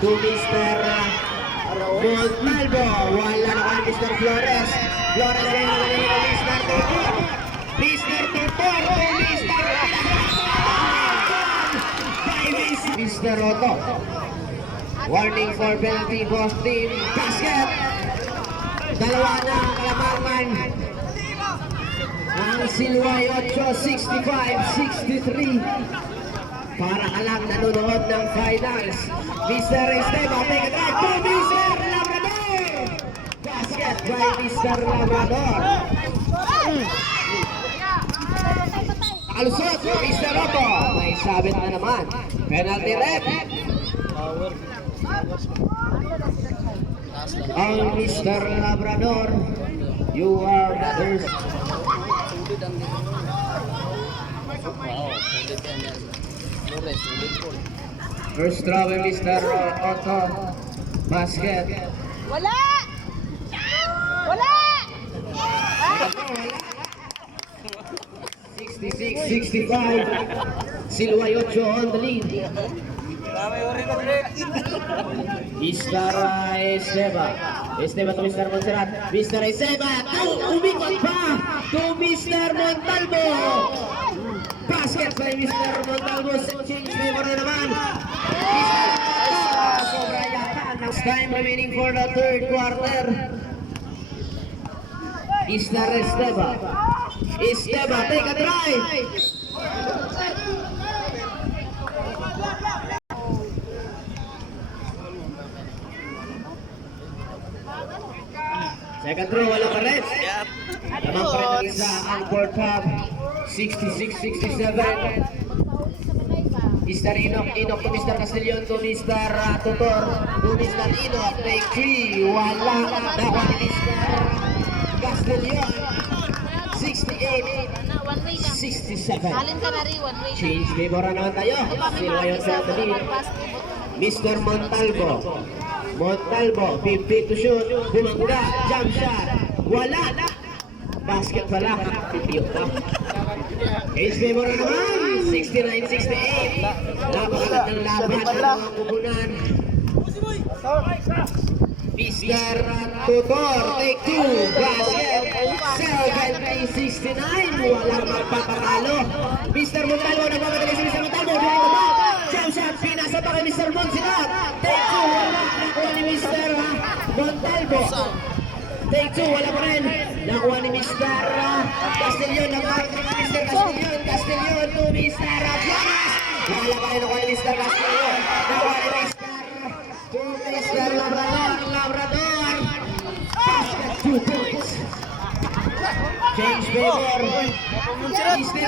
to Mr. Montalvo. Wala na kay Mr. Flores. Flores ay naman yung Mr. Tutor. Mr. Tutor to Mr. Otto. Warning for penalty both team. Basket. Dalawa na kalamangan. Ang Silway 8-65-63. Para ka lang nanonood ng finals. Mr. Esteban, take a drive to Mr. Labrador. Basket by Mr. Labrador. Nakalusot, Mr. Otto. May sabit na naman. Penalty red. Ang Mr. Labrador, you are the first. First throw by Mr. Otto. Basket. Wala! Wala! 66-65. Silway 8 on the lead. Mr. Esteban. Esteban to Mr. Montserrat. Mr. Esteban. Umikot pa to Mr. Montalvo. Basket by Mr. Montalvo. Change favor na naman. Sobra yata. Next time remaining for the third quarter. Mr. Esteban. Esteban, take a drive. Second throw, wala pa rin. Lamang pa rin ang isa ang fourth half. 66-67. Mr. Inok to Mr. Castellon to Mr. Tutor to Mr. Inok. Take 3. Wala na. Dawa ni Mr. Castellon. 68-67. Change favor na naman tayo. Silwayon sa atin. Mr. Montalvo. Montalvo, 50 to shoot. Bumangga, jump shot. Wala na. Basket pala. 50 pa. Change favor na naman. 69-68. Napakalat ng laban ng mga kubunan. Mr. Tutor, take 2. Basket. 70-69. Walang magpapakalo. Mr. Montalvo, nagpapadali si Mr. Montalvo. Jump shot, pinasa pa kay Mr. Monserrat. Take 2, wala. Nakuha ni Mr. Montalvo. Take 2, wala pa rin. Nakuha ni Mr. Castellon. Nakuha ni Mr. Castellon. Castellon to Mr. Flores. Wala pa rin nakuha ni Mr. Castellon. Nakuha ni Mr. Labrador. Basket, 2 points. Change favor. Mr.